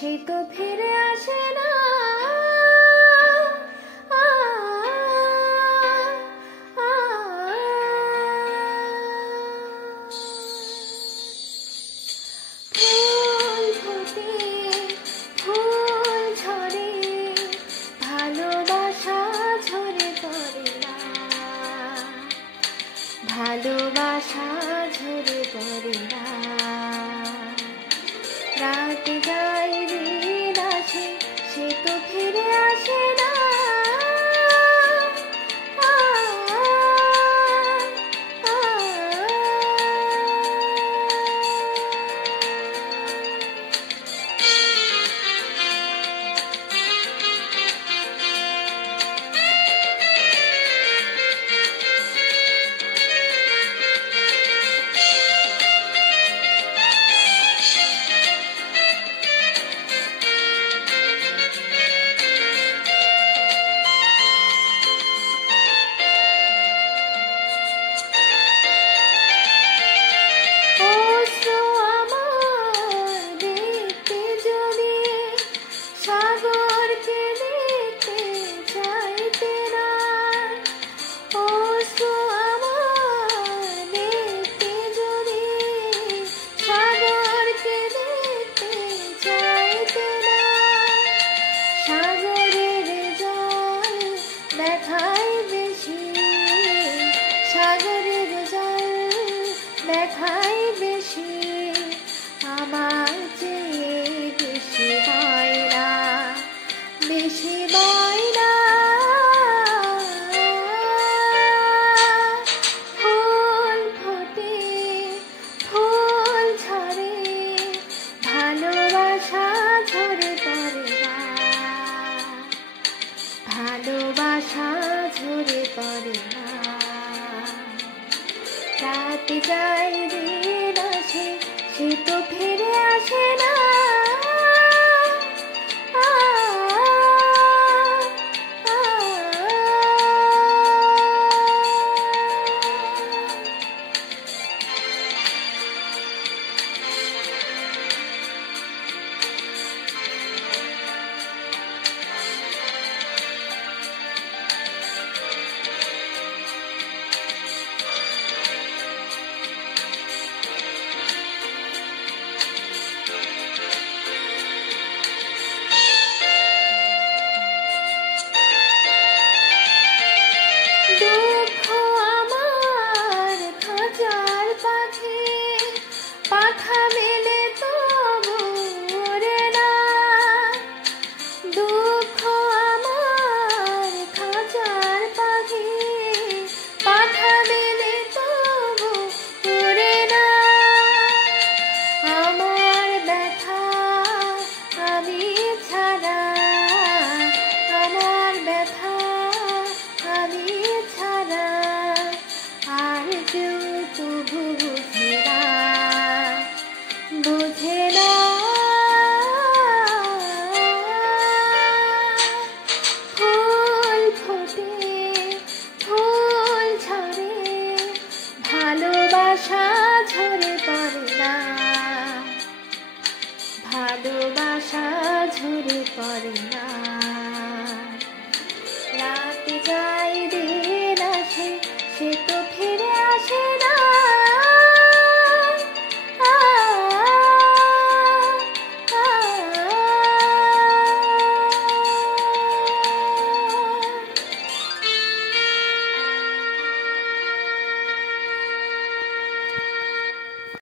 সে তো ফিরে আসে না। ফুল ফোটে, ফুল ঝরে, ভালোবাসা ঝরে পড়ে না, ভালোবাসা ঝরে পড়ে না। রাত যায় দিন আসে, সে তো ফিরে আসে না। সাগরের জল দেখাই বেশি, আমার চেয়ে বেশি বায়না, বেশি বায়না। ফুল ফোটে, ফুল ঝরে, ভালোবাসা ঝরে পড়ে না, ভালোবাসা ঝরে পড়ে না। রাত যায় দিন আসে, সে তো